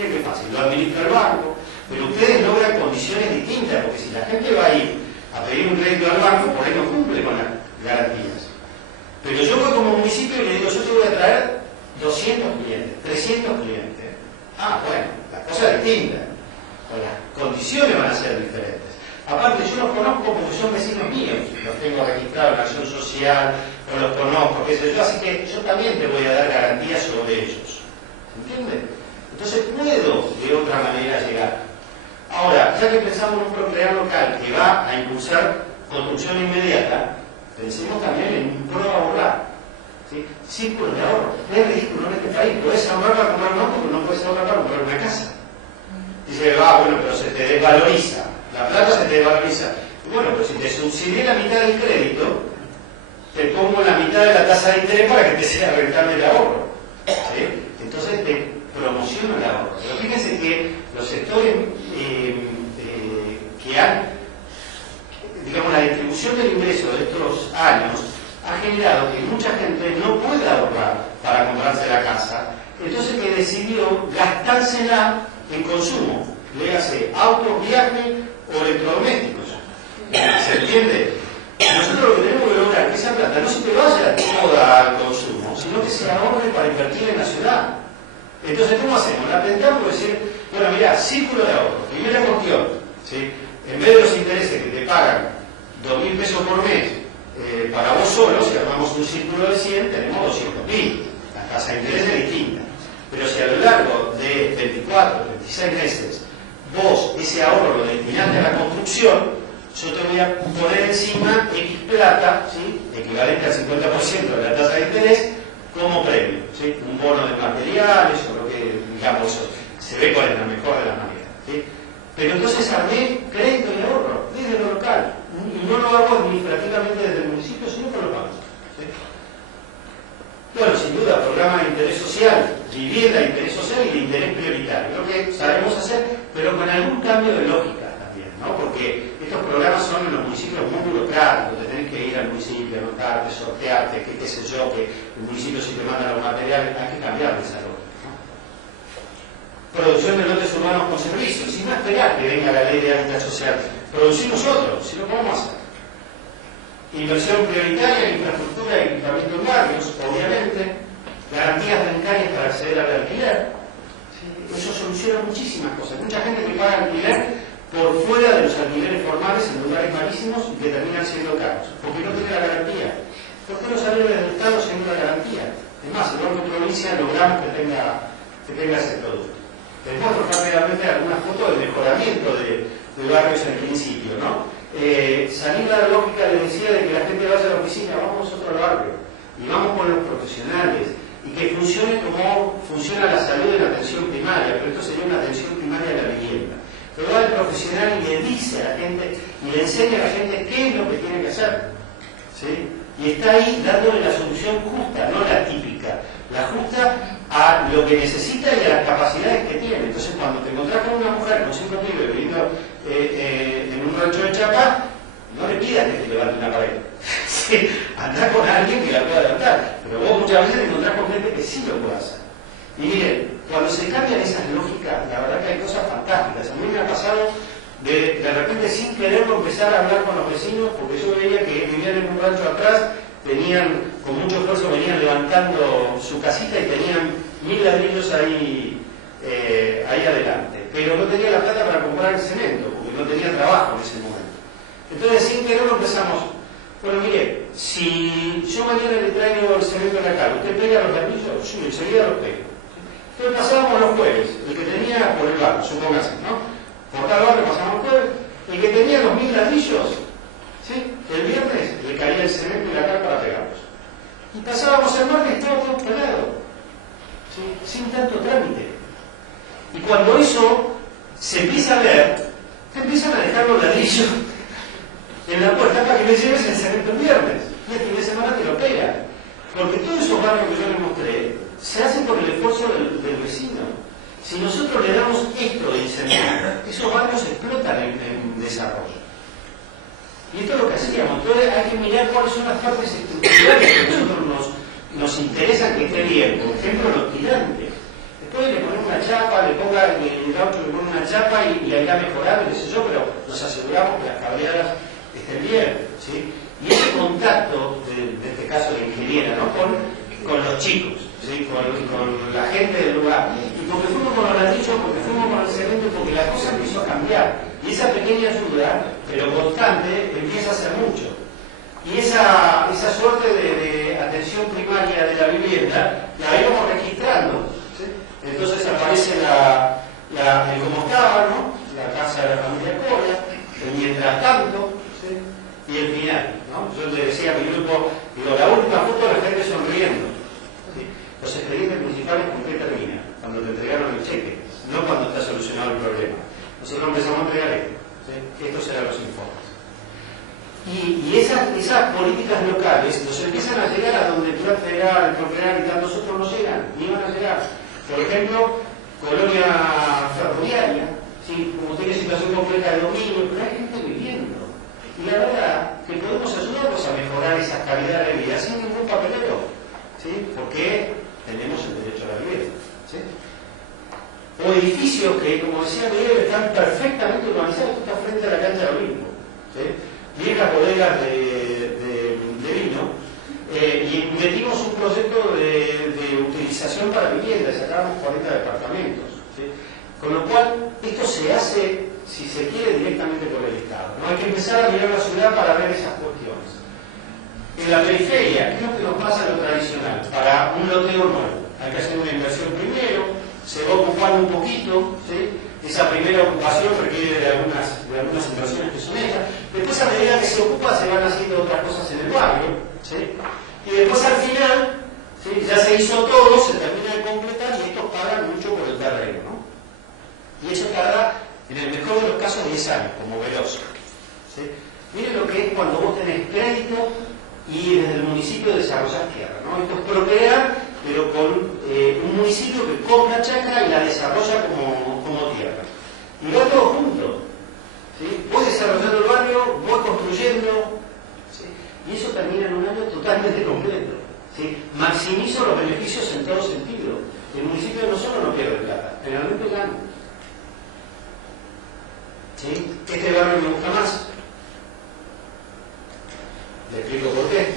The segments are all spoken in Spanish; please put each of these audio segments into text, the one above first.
es fácil, lo administra el banco, pero ustedes logran condiciones distintas, porque si la gente va a ir a pedir un crédito al banco, por ahí no cumple con las garantías. Pero yo voy como municipio y le digo, yo te voy a traer 200 clientes, 300 clientes. Ah, bueno, la cosa es distinta, las condiciones van a ser diferentes. Aparte, yo los conozco porque son vecinos míos, los tengo registrados en la acción social, o los conozco, qué sé yo, así que yo también te voy a dar garantías sobre ellos. ¿Entiendes? Entonces puedo de otra manera llegar. Ahora, ya que pensamos en un plan local que va a impulsar construcción inmediata, pensemos también en un pro ahorrar. ¿Sí? Círculo de ahorro. Es ridículo en este país. Puedes ahorrar para comprar un auto, pero no puedes ahorrar para comprar una casa. Dice, bueno, pero se te desvaloriza. La plata se te desvaloriza. Bueno, pero si te subsidié la mitad del crédito, te pongo la mitad de la tasa de interés para que te sea rentable el ahorro. ¿Sí? Entonces te promociono el ahorro. Pero fíjense que los sectores que han, digamos, la distribución del ingreso de estos años ha generado que mucha gente no pueda ahorrar para comprarse la casa, entonces que decidió gastársela en consumo, léase autos, viajes o electrodomésticos. ¿Se entiende? Nosotros lo que tenemos que lograr es que esa plata no se te vaya toda al consumo, sino que se ahorre para invertir en la ciudad. Entonces, ¿cómo hacemos? La pensamos y decir, bueno, mirá, círculo de ahorro. Primera cuestión, ¿sí? En vez de los intereses que te pagan 2.000 pesos por mes, para vos solo, si armamos un círculo de 100, tenemos 200.000. La tasa de interés es distinta. Pero si a lo largo de 24, 26 meses, vos ese ahorro lo destinaste a la construcción, yo te voy a poner encima X plata, ¿sí? Equivalente al 50% de la tasa de interés, como premio, ¿sí? Un bono de materiales o lo que, digamos, eso se ve con la mejor de las maneras, ¿sí? Pero entonces armé crédito y ahorro desde lo local, y no lo hago administrativamente desde el municipio, sino por los bancos, ¿sí? Bueno, sin duda, programa de interés social, vivienda de interés social y de interés prioritario, lo que sabemos hacer, pero con algún cambio de lógica también, ¿no? Porque estos programas son en los municipios muy burocráticos, te tenés que ir al municipio, anotarte, sortearte, qué sé yo, que el municipio si te manda los materiales, hay que cambiar esa lógica, ¿no? Producción de lotes urbanos con servicios, sin no esperar que venga la ley de hábitat social, producimos nosotros, si lo podemos hacer. Inversión prioritaria en infraestructura y equipamiento en barrios, obviamente, garantías bancarias para acceder al alquiler. Eso soluciona muchísimas cosas. Mucha gente que paga alquiler por fuera de los alquileres formales en lugares malísimos y que terminan siendo caros, porque no tiene la garantía. ¿Por qué no salió desde el Estado sin una garantía? Es más, el Banco de Provincia logramos que tenga ese producto. Les muestro rápidamente algunas fotos del mejoramiento de barrios en el principio, ¿no? Salir de la lógica, les decía, de que la gente vaya a la oficina, vamos nosotros al barrio, y vamos con los profesionales, y que funcione como funciona la salud en la atención primaria, pero esto sería una atención primaria de la vivienda. Pero va el profesional y le dice a la gente, y le enseña a la gente qué es lo que tiene que hacer, ¿sí? Y está ahí dándole la solución justa, no la típica, la justa a lo que necesita y a las capacidades que tiene. Entonces, cuando te encontrás con una mujer con 5 pibes viviendo en un rancho de chapa, no le pidas que te levante una pared. Sí, andá con alguien que la pueda levantar. Pero vos muchas veces te encontrás con gente que sí lo puede hacer. Y miren, cuando se cambian esas lógicas, la verdad que hay cosas fantásticas. A mí me ha pasado de repente sin quererlo empezar a hablar con los vecinos, porque yo veía que vivían en un rancho atrás, tenían, con mucho esfuerzo venían levantando su casita y tenían 1000 ladrillos ahí adelante. Pero no tenía la plata para comprar el cemento, porque no tenía trabajo en ese momento. Entonces sin quererlo empezamos, bueno, mire, si yo mañana le traigo el cemento en la cara, ¿usted pega los ladrillos? Sí, enseguida los pego. Entonces pasábamos los jueves, el que tenía por el barrio, supóngase, ¿no? Por tal barrio pasamos el jueves, el que tenía los 1000 ladrillos, ¿sí? El viernes le caía el cemento y la cal para pegarlos. Y pasábamos el martes y estaba todo pegado, ¿sí? Sin tanto trámite. Y cuando eso se empieza a ver, te empiezan a dejar los ladrillos en la puerta para que le lleves el cemento el viernes. Y el fin de semana te lo pegan. Porque todos esos barrios que yo les mostré se hacen por el esfuerzo del vecino. Si nosotros le damos esto de incentivo, esos barrios explotan en desarrollo. Y esto es lo que hacíamos. Entonces hay que mirar cuáles son las partes estructurales que a nosotros nos interesan que esté bien. Por ejemplo, los tirantes. Después le ponen una chapa, el gaucho le pone una chapa y ahí ha mejorado, qué sé yo, pero nos aseguramos que las cableadas estén bien, ¿sí? Y ese contacto, en este caso de ingeniera, ¿no? con los chicos, ¿sí? con la gente del lugar, y porque fuimos con los ladrillos, porque fuimos con el cemento, porque la cosa empezó a cambiar, y esa pequeña ayuda, pero constante, empieza a hacer mucho. Y esa suerte de atención primaria de la vivienda la íbamos registrando, ¿sí? Entonces aparece el cómo estaba, ¿no? La casa de la familia Coria, el mientras tanto, ¿sí? Y el final, ¿no? Yo le decía a mi grupo, digo, la última foto de la gente sonriendo, ¿sí? Los expedientes municipales, ¿con qué termina? Cuando te entregaron el cheque, no cuando está solucionado el problema. Nosotros empezamos a entregar esto, ¿sí? Estos eran los informes. Y esas políticas locales nos empiezan a llegar a donde Plan Federal, el Procrear y tantos otros no llegan, ni van a llegar. Por ejemplo, colonia ferroviaria, ¿sí? Como tiene situación compleja de dominio, pero hay gente viviendo. Y la verdad que podemos ayudarlos a mejorar esa calidad de vida sin ningún papelero, ¿sí? Porque tenemos el derecho a la vivienda, ¿sí? O edificios que, como decía Miguel, están perfectamente urbanizados, está frente a la cancha de Olimpo, ¿sí? Viejas bodegas de vino, y metimos un proyecto de utilización para vivienda, sacábamos 40 departamentos, ¿sí? Con lo cual, esto se hace, si se quiere, directamente por el Estado, ¿no? Hay que empezar a mirar la ciudad para ver esas cuestiones. En la periferia, ¿qué es lo que nos pasa en lo tradicional? Para un loteo nuevo, hay que hacer una inversión primero, se va ocupando un poquito, ¿sí? Esa primera ocupación requiere de algunas inversiones que son esas. Después, a medida que se ocupa, se van haciendo otras cosas en el barrio, ¿sí? Y después, al final, ¿sí? Ya se hizo todo, se termina de completar y estos pagan mucho por el terreno, ¿no? Y eso tarda, en el mejor de los casos, 10 años, como Veloso, ¿sí? Miren lo que es cuando vos tenés crédito y desde el municipio desarrollás tierra, ¿no? Esto es Procrear, pero con un municipio que compra chacra y la desarrolla como tierra. Y va todo junto, ¿sí? Voy desarrollando el barrio, voy construyendo, ¿sí? Y eso termina en un año totalmente completo, ¿sí? Maximizo los beneficios en todo sentido. El municipio no solo no pierde plata, generalmente gana, ¿sí? Este barrio me gusta más. Le explico por qué.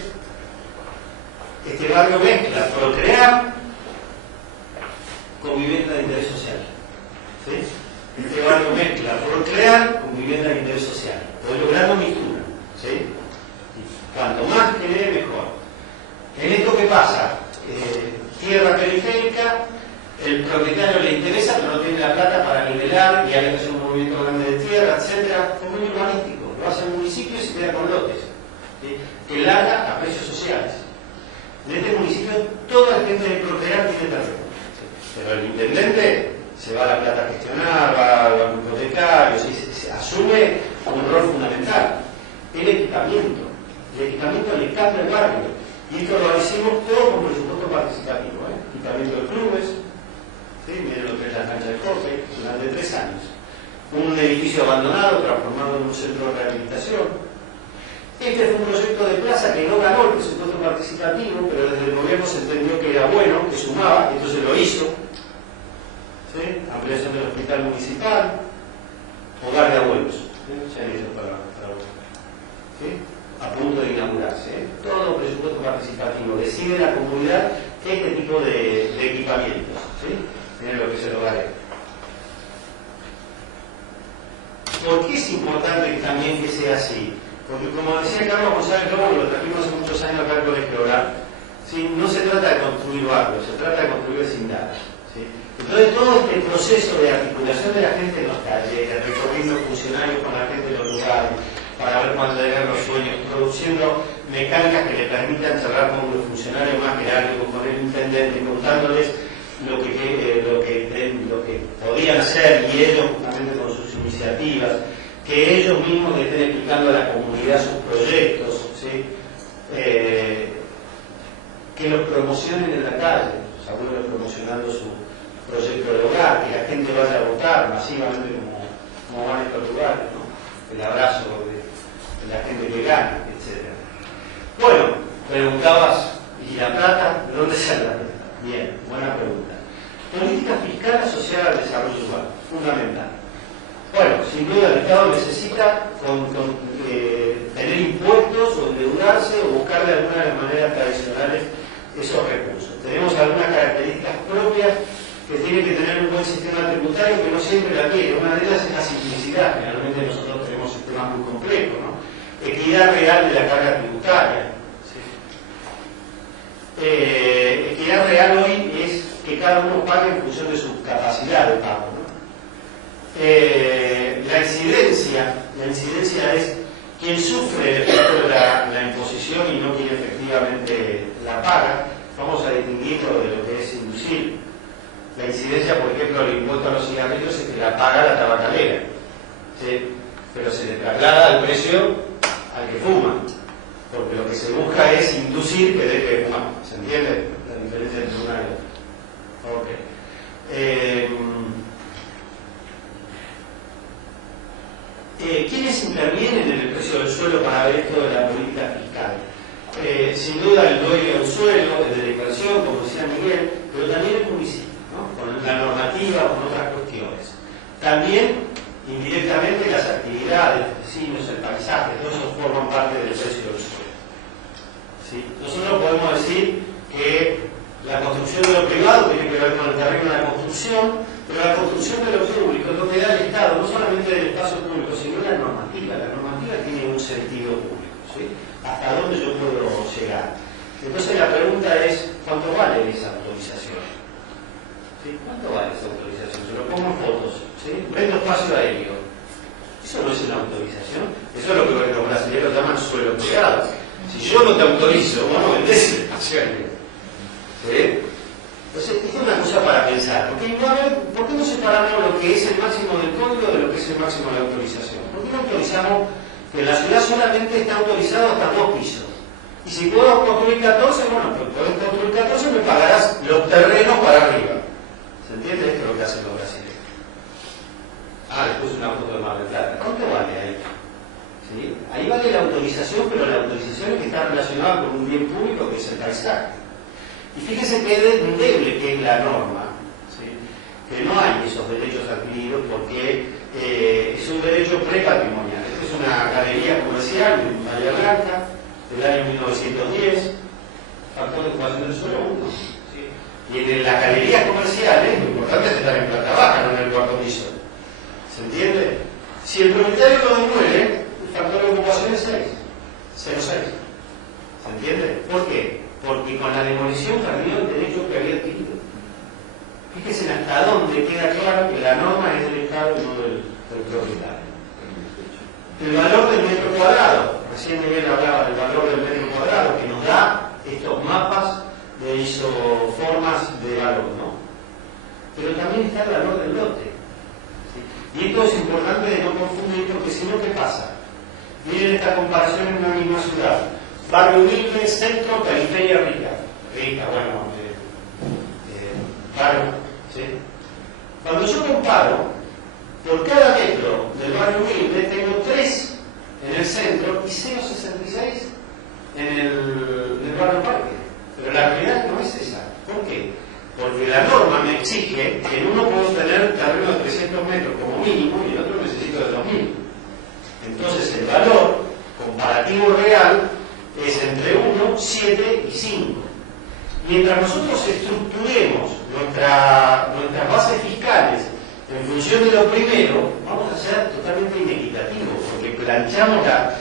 Este barrio mezcla Procrear con vivienda de interés social, ¿sí? Este barrio mezcla Procrear con vivienda de interés social. Estoy logrando mixtura, ¿sí? Y cuanto más genere, mejor. En esto, ¿qué pasa? Tierra periférica, el propietario le interesa, pero no tiene la plata para nivelar y hay que hacer un movimiento grande de tierra, etc. Es muy urbanístico. Lo hace el municipio y se queda con lotes, ¿sí? Que larga a precios sociales. En este municipio toda la gente de Procrear tiene terreno, pero el intendente se va a la plata a gestionar, va al banco hipotecario, se asume un rol fundamental. El equipamiento le cambia el barrio, y esto lo hicimos todo con presupuesto participativo, equipamiento de clubes, ¿sí? Miren lo que es la cancha de hockey durante 3 años, un edificio abandonado transformado en un centro de rehabilitación. Este fue un proyecto de plaza que no ganó el presupuesto participativo, pero desde el gobierno se entendió que era bueno, que sumaba, entonces lo hizo, ¿sí? Ampliación del hospital municipal, hogar de abuelos, ¿sí? Se han hecho para abuelos, ¿sí? A punto de inaugurarse, ¿eh? Todo presupuesto participativo, decide la comunidad este tipo de equipamientos, ¿sí? Miren lo que se lo daré. ¿Por qué es importante también que sea así? Porque, como decía Carlos González Lobo, lo trajimos hace muchos años acá al Colegio Oral, ¿sí? No se trata de construir barrios, se trata de construir vecindades, ¿sí? Entonces, todo este proceso de articulación de la gente en los talleres, recorriendo funcionarios con la gente de los lugares, para ver cuándo llegan los sueños, produciendo mecánicas que le permitan charlar con los funcionarios más jerárquicos, con el intendente, contándoles lo que podían hacer, y ellos justamente con sus iniciativas, que ellos mismos le estén explicando a la comunidad sus proyectos, ¿sí? Que los promocionen en la calle, los abuelos promocionando su proyecto de hogar, que la gente vaya a votar masivamente como van estos lugares, ¿no? El abrazo de la gente que gana, etc. Bueno, preguntabas, ¿y la plata? ¿De dónde sale la plata? Bien, buena pregunta. Política fiscal asociada al desarrollo urbano, fundamental. Bueno, sin duda el Estado necesita tener impuestos o endeudarse o buscar de alguna de las maneras tradicionales esos recursos. Tenemos algunas características propias que tienen que tener un buen sistema tributario que no siempre la tiene. Una de ellas es la simplicidad. Generalmente nosotros tenemos sistemas muy complejos, ¿no? Equidad real de la carga tributaria. ¿Sí? Equidad real hoy es que cada uno pague en función de su capacidad de pago, ¿no? La incidencia es quien sufre el efecto de la imposición y no quien efectivamente la paga. Vamos a distinguirlo de lo que es inducir. La incidencia, por ejemplo, del impuesto a los cigarrillos es que la paga la tabacalera, ¿sí? Pero se le traslada el precio al que fuma, porque lo que se busca es inducir que deje de fumar. ¿Se entiende la diferencia entre una y otra? Ok. ¿Quiénes intervienen en el precio del suelo para ver esto de la política fiscal? Sin duda el dueño del suelo, el de la inversión, como decía Miguel, pero también el municipio, ¿no? Con la normativa o con otras cuestiones. También, indirectamente, las actividades, los vecinos, el paisaje, todos esos forman parte del precio del suelo. ¿Sí? Nosotros podemos decir que la construcción de lo privado tiene que ver con el terreno de la construcción, pero la construcción de lo público es lo que da el Estado, no solamente del espacio público, sino la normativa. La normativa tiene un sentido público, ¿sí? ¿Hasta dónde yo puedo llegar? Entonces la pregunta es, ¿cuánto vale esa autorización? ¿Sí? ¿Cuánto vale esa autorización? Se lo pongo en fotos, ¿sí? Vendo espacio aéreo. Eso no es una autorización, eso es lo que los brasileños llaman suelo pegado. Si yo no te autorizo, vos no vendés el espacio aéreo. ¿Sí? Entonces, esto es una cosa para pensar. ¿Por qué no separamos lo que es el máximo del código de lo que es el máximo de la autorización? ¿Por qué no autorizamos que en la ciudad solamente está autorizado hasta 2 pisos? Y si puedo construir 14, bueno, pues podés construir 14 y me pagarás los terrenos para arriba. ¿Se entiende? Esto es lo que hacen los brasileños. Después una foto de Mar del Plata. ¿Cuánto vale ahí? ¿Sí? Ahí vale la autorización, pero la autorización es que está relacionada con un bien público que es el paisaje. Y fíjese que es endeble que es la norma, ¿sí? Que no hay esos derechos adquiridos porque es un derecho prepatrimonial. Esta es una galería comercial en Bahía Blanca del año 1910, factor de ocupación del suelo 1. ¿Sí? Y en las galerías comerciales lo importante es estar en planta baja, no en el cuarto piso. ¿Se entiende? Si el propietario lo demuele, el factor de ocupación es 6, 0,6. ¿Se entiende? ¿Por qué? Porque con la demolición perdió el derecho que había adquirido. Fíjense hasta dónde queda claro que la norma es del Estado y no del propietario. El valor del metro cuadrado. Recién Miguel hablaba del valor del metro cuadrado, que nos da estos mapas de isoformas de valor, ¿no? Pero también está el valor del lote. ¿Sí? Y esto es importante de no confundir, porque si no, ¿qué pasa? Miren esta comparación en una misma ciudad. Barrio humilde, centro, periferia rica. Rica, bueno, barrio, ¿sí? Cuando yo comparo, por cada metro del barrio humilde tengo 3 en el centro y 0,66 en el barrio parque. Pero la realidad no es esa. ¿Por qué? Porque la norma me exige que en uno puedo tener terreno de 300 metros como mínimo y en otro necesito de 2000. Entonces el valor comparativo real es entre 1, 7 y 5. Mientras nosotros estructuremos nuestras bases fiscales en función de lo primero, vamos a ser totalmente inequitativos, porque planchamos las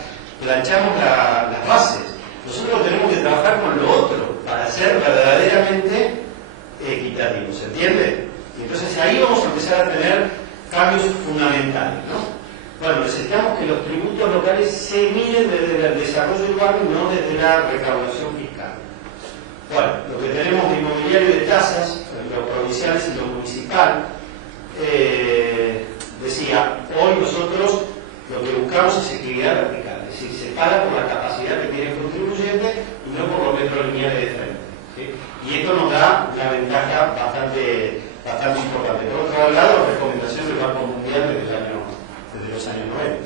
bases. Nosotros tenemos que trabajar con lo otro para ser verdaderamente equitativos, ¿se entiende? Y entonces ahí vamos a empezar a tener cambios fundamentales, ¿no? Bueno, necesitamos que los tributos locales se miren desde el desarrollo urbano y no desde la recaudación fiscal. Bueno, lo que tenemos de inmobiliario de tasas, lo provincial y lo municipal, decía, hoy nosotros lo que buscamos es equidad vertical, es decir, se paga por la capacidad que tiene el contribuyente y no por los metros lineales de frente. ¿Sí? Y esto nos da una ventaja bastante importante. Por otro lado, la recomendación del Banco Mundial desde los años 90.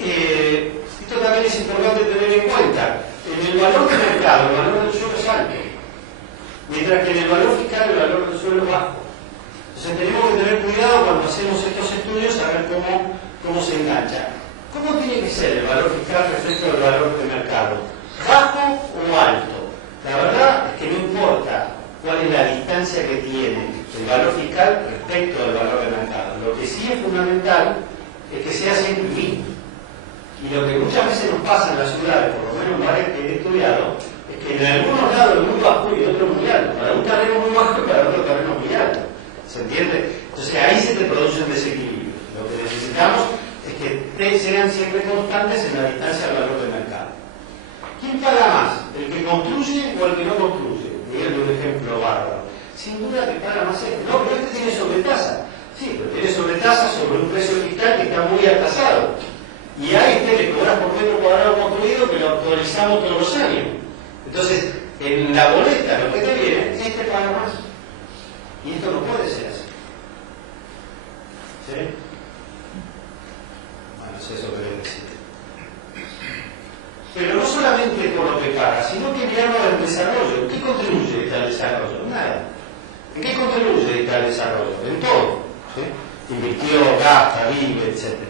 Esto también es importante tener en cuenta. En el valor de mercado, el valor del suelo es alto. mientras que en el valor fiscal el valor del suelo es bajo. Entonces tenemos que tener cuidado cuando hacemos estos estudios a ver cómo se engancha. ¿Cómo tiene que ser el valor fiscal respecto al valor de mercado? ¿Bajo o alto? La verdad es que no importa cuál es la distancia que tiene el valor fiscal respecto al valor de mercado. Lo que sí es fundamental es que sea siempre el mismo. Y lo que muchas veces nos pasa en las ciudades, por lo menos en varias que he estudiado, es que en algunos lados es muy bajo y otro muy alto. Para un terreno muy bajo y para otro terreno muy alto. ¿Se entiende? Entonces ahí se te produce un desequilibrio. Lo que necesitamos es que sean siempre constantes en la distancia al valor del mercado. ¿Quién paga más? ¿El que construye o el que no construye? Díganle un ejemplo bárbaro. Sin duda que paga más este. No, pero este tiene sobretasa. Sí, pero tiene sobretasa sobre un precio fiscal que está muy atrasado. Y a este le cobras por metro cuadrado construido que lo actualizamos todos los años. Entonces, en la boleta, lo que te viene, este paga más. Y esto no puede ser así. ¿Sí? Bueno, es eso que les decía. Pero no solamente por lo que paga, sino que mirando al desarrollo. ¿En qué contribuye al desarrollo? Nada. ¿En qué contribuye al desarrollo? En todo. ¿Sí? Invirtió, gasta, vive, etc.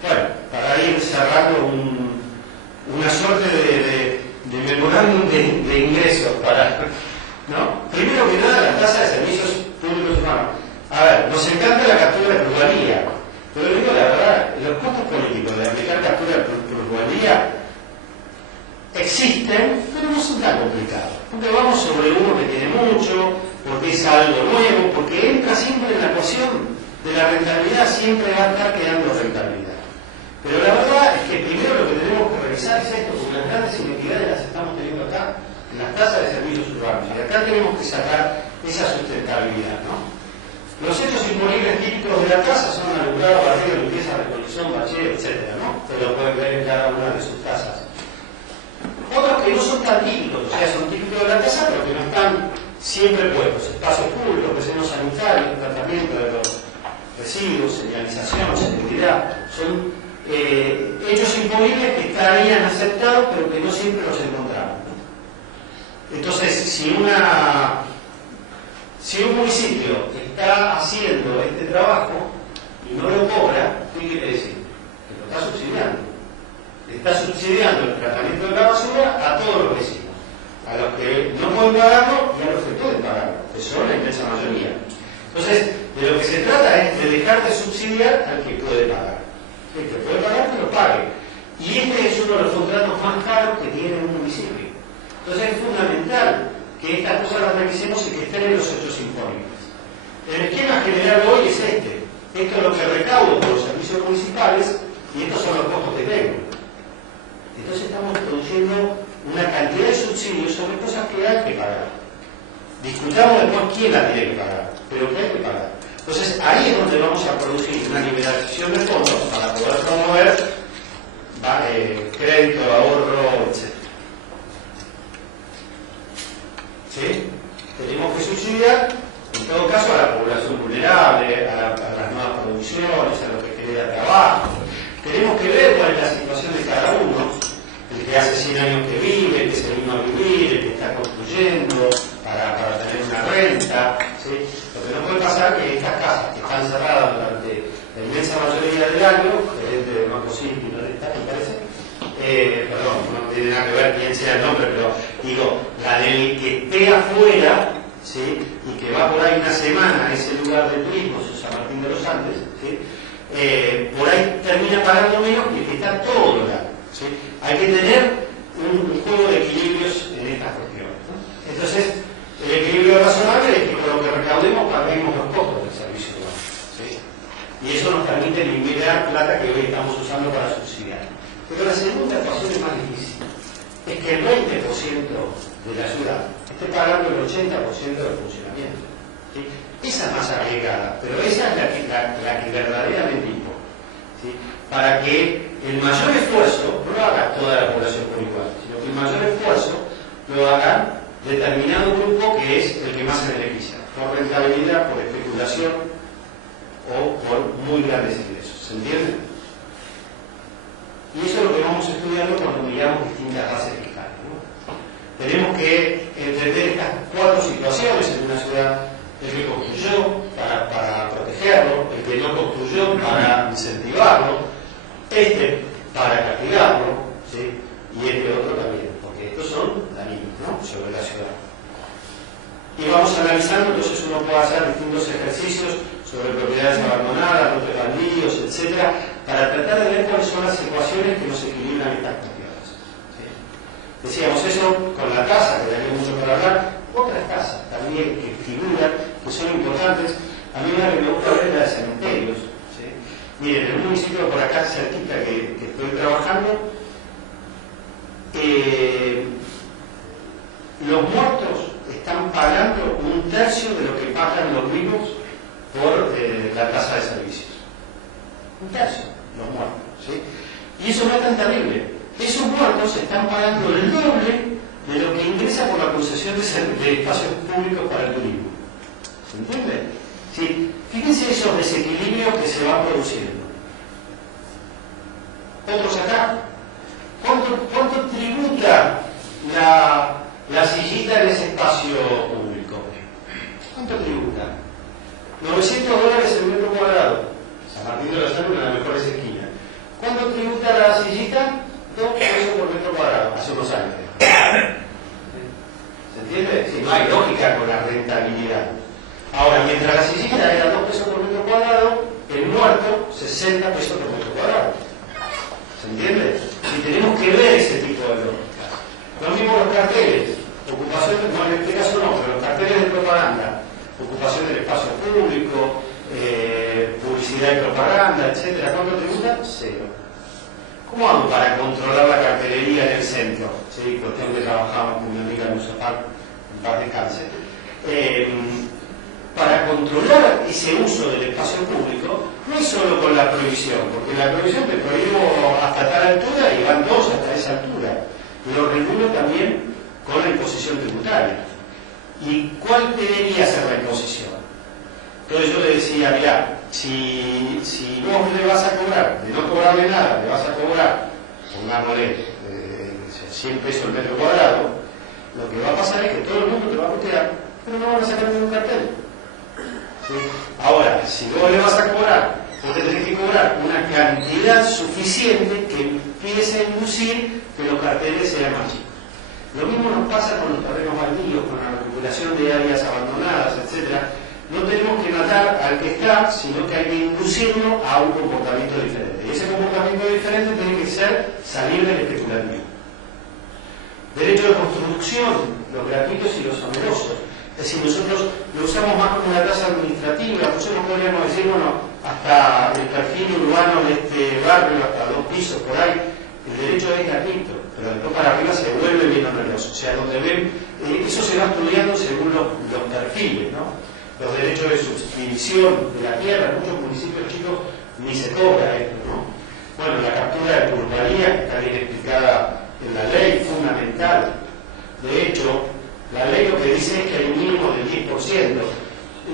Bueno, para ir cerrando una suerte de memorándum de ingresos para... ¿no? Primero que nada, la tasa de servicios públicos humanos. A ver, nos encanta la captura de plusvalía, pero digo la verdad, los costos políticos de aplicar captura de plusvalía existen, pero no son tan complicados. Porque vamos sobre uno que tiene mucho, porque es algo nuevo, porque entra siempre en la ecuación de la rentabilidad, siempre va a estar quedando rentabilidad. Pero la verdad es que primero lo que tenemos que revisar es esto, porque las grandes inequidades las estamos teniendo acá, en las tasas de servicios urbanos. Y acá tenemos que sacar esa sustentabilidad, ¿no? Los hechos imponibles típicos de la tasa son alumbrado, barrio, limpieza, recolección, bacheo, etc., ¿no? Ustedes lo pueden ver en cada una de sus tasas. Otros que no son tan típicos, o sea, son típicos de la tasa, pero que no están siempre puestos. Espacios públicos, presencios sanitarios, tratamiento de los residuos, señalización, seguridad, son hechos imponibles que estarían aceptados, pero que no siempre los encontramos. Entonces, si un municipio está haciendo este trabajo y no lo cobra, ¿qué quiere decir? Que lo está subsidiando. Está subsidiando el tratamiento de la basura a todos los vecinos, a los que no pueden pagarlo y a los que pueden pagarlo, que son la inmensa mayoría. Entonces, de lo que se trata es de dejar de subsidiar al que puede pagar. El que puede pagar, que lo pague. Y este es uno de los contratos más caros que tiene un municipio. Entonces es fundamental que estas cosas las revisemos y que estén en los hechos imponibles. El esquema general hoy es este. Esto es lo que recaudo por los servicios municipales y estos son los costos que tengo. Entonces estamos produciendo una cantidad de subsidios sobre cosas que hay que pagar. Discutamos después quién la tiene que pagar, pero que hay que pagar. Entonces ahí es donde vamos a producir una liberación de fondos para poder promover crédito, ahorro, etc. ¿Sí? Tenemos que subsidiar, en todo caso, a la población vulnerable, a las nuevas producciones, a lo que genera trabajo. Tenemos que ver cuál es la situación de cada uno, el que hace 100 años que vive, el que se vino a vivir, el que está construyendo para tener una renta. ¿Sí? Lo que no puede pasar es que estas casas que están cerradas durante la inmensa mayoría del año, gerente de Banco City, ¿no? Me parece, perdón, no tiene nada que ver quién sea el nombre, pero digo, la del que esté afuera, ¿sí? Y que va por ahí una semana a ese lugar de turismo, San Martín de los Andes, ¿sí? Por ahí termina pagando menos que el que está todo el año, ¿sí? Hay que tener un juego de equilibrios en estas cuestiones, ¿no? Entonces, el equilibrio razonable es que con lo que recaudemos paguemos los costos del servicio urbano, ¿sí? Y eso nos permite liberar plata que hoy estamos usando para subsidiar. Pero la segunda ecuación es más difícil. Es que el 20% de la ciudad esté pagando el 80% del funcionamiento. ¿Sí? Esa es más arriesgada, pero esa es la que verdaderamente importa. ¿Sí? Para que el mayor esfuerzo no lo haga toda la población por igual, sino que el mayor esfuerzo lo haga determinado grupo que es el que más se beneficia, por rentabilidad, por especulación o por muy grandes ingresos. ¿Se entiende? Y eso es lo que vamos estudiando cuando miramos distintas bases fiscales, ¿no? Tenemos que entender estas 4 situaciones en una ciudad: el que construyó para protegerlo, el que no construyó para incentivarlo, para castigarlo, ¿sí? Y otro también, porque estos son dañinos, ¿no?, sobre la ciudad. Y vamos analizando, entonces uno puede hacer distintos ejercicios sobre propiedades abandonadas, lotes baldíos, etc., para tratar de ver cuáles son las ecuaciones que nos equilibran estas cuestiones. ¿Sí? Decíamos eso con la casa, que tenía mucho para hablar. Otras casas también que figuran, que son importantes. A mí una que me gusta ver es la de cementerios. ¿Sí? Miren, en un municipio por acá cerquita que estoy trabajando, los muertos están pagando 1/3 de lo que pagan los vivos por la tasa de servicios. 1/3, los muertos. ¿Sí? Y eso no es tan terrible. Esos muertos están pagando el doble de lo que ingresa por la concesión de espacios públicos para el turismo. ¿Se entiende? ¿Sí? Fíjense esos desequilibrios que se van produciendo. Otros acá. ¿Cuánto tributa la sillita en ese espacio público? ¿Cuánto tributa? $900 el metro cuadrado. San Martín de los Andes, una de las mejores esquinas. ¿Cuánto tributa la sillita? 2 pesos por metro cuadrado, hace unos años. ¿Se entiende? Sí, no hay lógica con la rentabilidad. Ahora, mientras la sillita era 2 pesos por metro cuadrado, el muerto 60 pesos por metro cuadrado. ¿Se entiende? Si tenemos que ver ese tipo de lógica. Lo mismo los carteles, ocupación, no en este caso no, pero los carteles de propaganda, ocupación del espacio público, publicidad y propaganda, etc. ¿Cuánto tributa? 0. ¿Cómo hago para controlar la cartelería en el centro? ¿Sí? Cuestión que trabajamos con mi amiga Musafar, en paz descanse. Para controlar ese uso del espacio público, no es solo con la prohibición, porque la prohibición te prohíbo hasta tal altura y van todos hasta esa altura. Lo regulo también con la imposición tributaria. ¿Y cuál debería ser la imposición? Entonces yo le decía, mirá, si vos le vas a cobrar, de no cobrarle nada, le vas a cobrar, pongámosle 100 pesos el metro cuadrado, lo que va a pasar es que todo el mundo te va a putear, pero no van a sacar ningún cartel. ¿Sí? Ahora, si vos le vas a cobrar, vos te tenés que cobrar una cantidad suficiente que empiece a inducir que los carteles sean más chicos. Lo mismo nos pasa con los terrenos baldíos, con la recuperación de áreas abandonadas, etc. No tenemos que matar al que está, sino que hay que inducirlo a un comportamiento diferente. Y ese comportamiento diferente tiene que ser salir del especulativo. Derecho de construcción, los gratuitos y los onerosos. Es decir, nosotros lo usamos más como una tasa administrativa. Nosotros podríamos decir, bueno, hasta el perfil urbano de este barrio, hasta 2 pisos por ahí, el derecho es gratuito, pero después para arriba se vuelve bien oneroso. O sea, donde ven, eso se va estudiando según los perfiles, ¿no? Los derechos de subdivisión de la tierra, en muchos municipios chicos ni se cobra esto, ¿no? Bueno, la captura de plusvalía, que está bien explicada en la ley, fundamental. De hecho, la ley lo que dice es que hay un mínimo del 10%,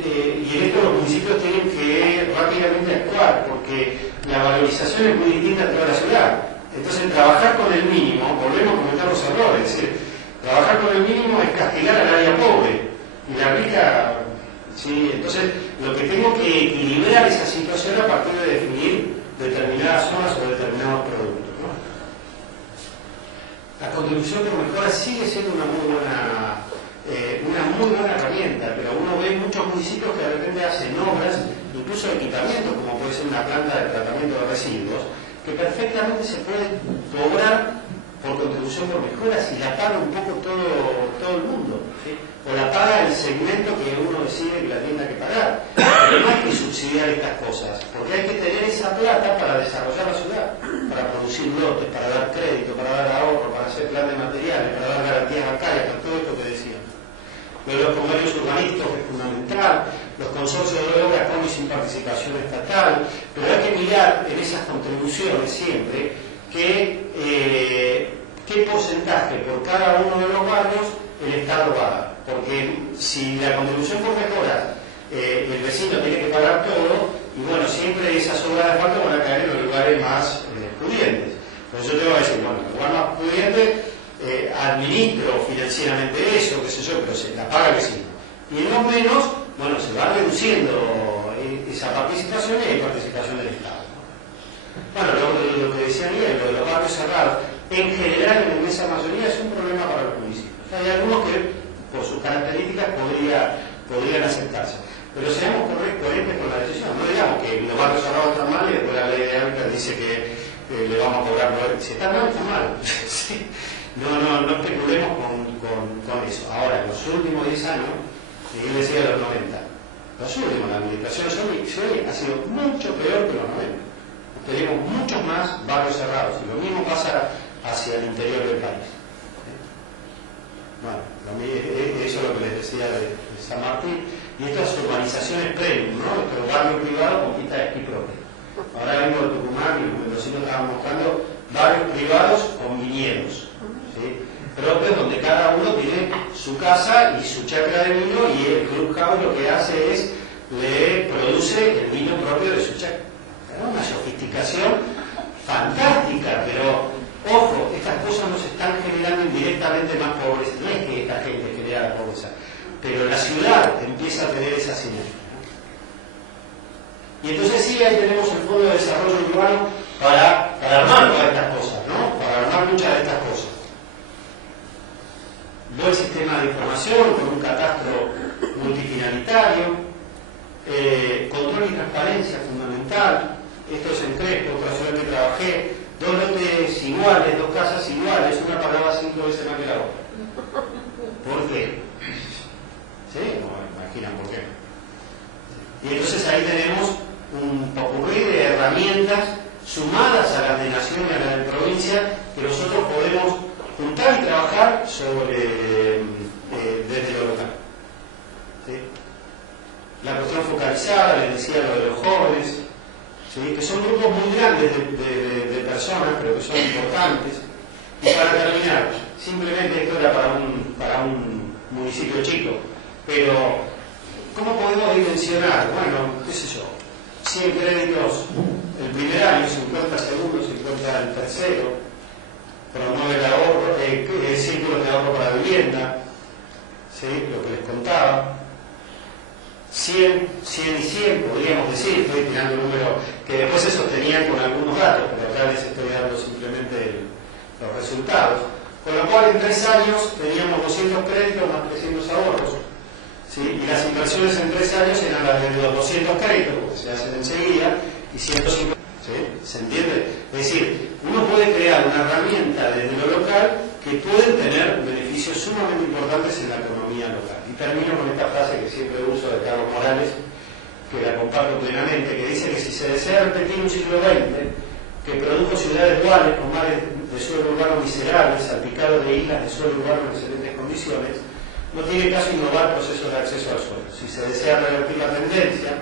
y en esto los municipios tienen que rápidamente actuar, porque la valorización es muy distinta en toda la ciudad. Entonces, trabajar con el mínimo, volvemos a cometer los errores, es decir, trabajar con el mínimo es castigar al área pobre, y la rica, ¿sí? Entonces, lo que tengo que equilibrar esa situación a partir de definir determinadas zonas o determinados productos, ¿no? La contribución por mejora sigue siendo una muy buena herramienta, pero uno ve muchos municipios que de repente hacen obras, incluso equipamientos, como puede ser una planta de tratamiento de residuos, que perfectamente se puede cobrar por contribución por mejoras y la paga un poco todo el mundo, ¿sí? O la paga el segmento que uno decide que la tienda que pagar. Pero no hay que subsidiar estas cosas, porque hay que tener esa plata para desarrollar la ciudad, para producir lotes, para dar crédito, para dar ahorro, para hacer plan de materiales, para dar garantías bancarias, para todo esto que decía. Los convenios urbanísticos, que es fundamental, los consorcios de obra con y sin participación estatal, pero hay que mirar en esas contribuciones siempre qué porcentaje por cada uno de los barrios el Estado va a dar. Porque si la contribución por mejora, el vecino tiene que pagar todo, y bueno, siempre esas obras de asfalto van a caer en los lugares más pudientes. Pues yo te voy a decir, bueno, en el lugar más pudiente administro financieramente eso, qué sé yo, pero se la paga el vecino. Y en los menos, bueno, se va reduciendo esa participación y hay participación del Estado, ¿no? Bueno, lo que decía Miguel, lo de los barrios cerrados, en general, en esa mayoría, es un problema para los municipios. Hay algunos que, por sus características, podrían aceptarse. Pero seamos coherentes con la decisión. No digamos que los barrios cerrados están mal y después la ley de hábitat dice que le vamos a cobrar. Si está mal, está mal. Sí. No especulemos con eso. Ahora, en los últimos 10 años, Miguel decía de los 90, los últimos, la administración hoy ha sido mucho peor que los 90. Tenemos muchos más barrios cerrados y lo mismo pasa hacia el interior del país. Bueno, eso es lo que les decía de San Martín. Y estas urbanizaciones premium, ¿no? Estos barrios privados con pista de esquí propia. Ahora vengo de Tucumán y los vecinos estaban mostrando barrios privados con viñedos, ¿sí? Propios, donde cada uno tiene su casa y su chacra de vino, y el clubhouse lo que hace es le produce el vino propio de su chacra. Es una sofisticación fantástica, pero ojo, estas cosas nos están generando indirectamente más pobreza. No es que esta gente genera pobreza, pero la ciudad empieza a tener esa sinergia. Y entonces sí, ahí tenemos el Fondo de Desarrollo Urbano para armar todas estas cosas, ¿no? Para armar muchas de estas cosas. Buen sistema de información con un catastro multifinalitario, control y transparencia fundamental. Esto es en Crespo, otra ciudad que trabajé, 2 lotes iguales, 2 casas iguales, una pagaba 5 veces más que la otra. ¿Por qué? ¿Sí? No me imaginan por qué. Y entonces ahí tenemos un popurrí de herramientas sumadas a las de nación y a las de provincia que nosotros podemos juntar y trabajar sobre desde lo local. ¿Sí? La cuestión focalizada, les decía lo de los jóvenes, ¿sí? Que son grupos muy grandes de personas, pero que son importantes. Y para terminar, simplemente esto era para un municipio chico, pero ¿cómo podemos dimensionar? Bueno, qué sé yo, 100 créditos el primer año, 50 el segundo, 50 el tercero, promueve el ahorro, círculos de ahorro para vivienda, ¿sí? Lo que les contaba. 100 y 100, podríamos decir, estoy tirando un número que después se sostenían con algunos datos, pero acá les estoy dando simplemente los resultados. Con lo cual en 3 años teníamos 200 créditos más 300 ahorros, ¿sí? Y las inversiones en 3 años eran las de los 200 créditos, porque se hacen enseguida, y 150. ¿Sí? ¿Se entiende? Es decir, uno puede crear una herramienta desde lo local que pueden tener beneficios sumamente importantes en la economía local. Y termino con esta frase que siempre uso de Carlos Morales, que la comparto plenamente, que dice que si se desea repetir un siglo XX que produjo ciudades duales con mares de suelo urbano miserables, salpicados de islas de suelo urbano en excelentes condiciones, no tiene caso innovar procesos de acceso al suelo. Si se desea revertir la tendencia,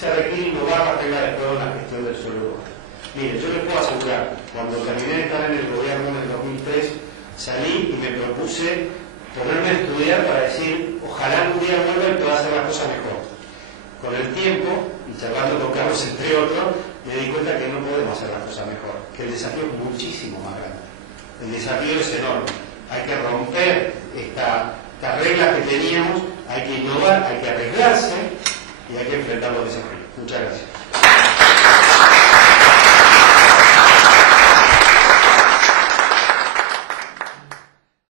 se requiere innovar la regla de juego en la gestión del suelo urbano. Miren, yo les puedo asegurar, cuando terminé de estar en el gobierno en el 2003, salí y me propuse ponerme a estudiar para decir, ojalá un día vuelva y pueda hacer las cosas mejor. Con el tiempo, y charlando con Carlos entre otros, me di cuenta que no podemos hacer las cosas mejor, que el desafío es muchísimo más grande. El desafío es enorme. Hay que romper estas reglas que teníamos, hay que innovar, hay que arriesgarse y hay que enfrentar los desafíos. Muchas gracias.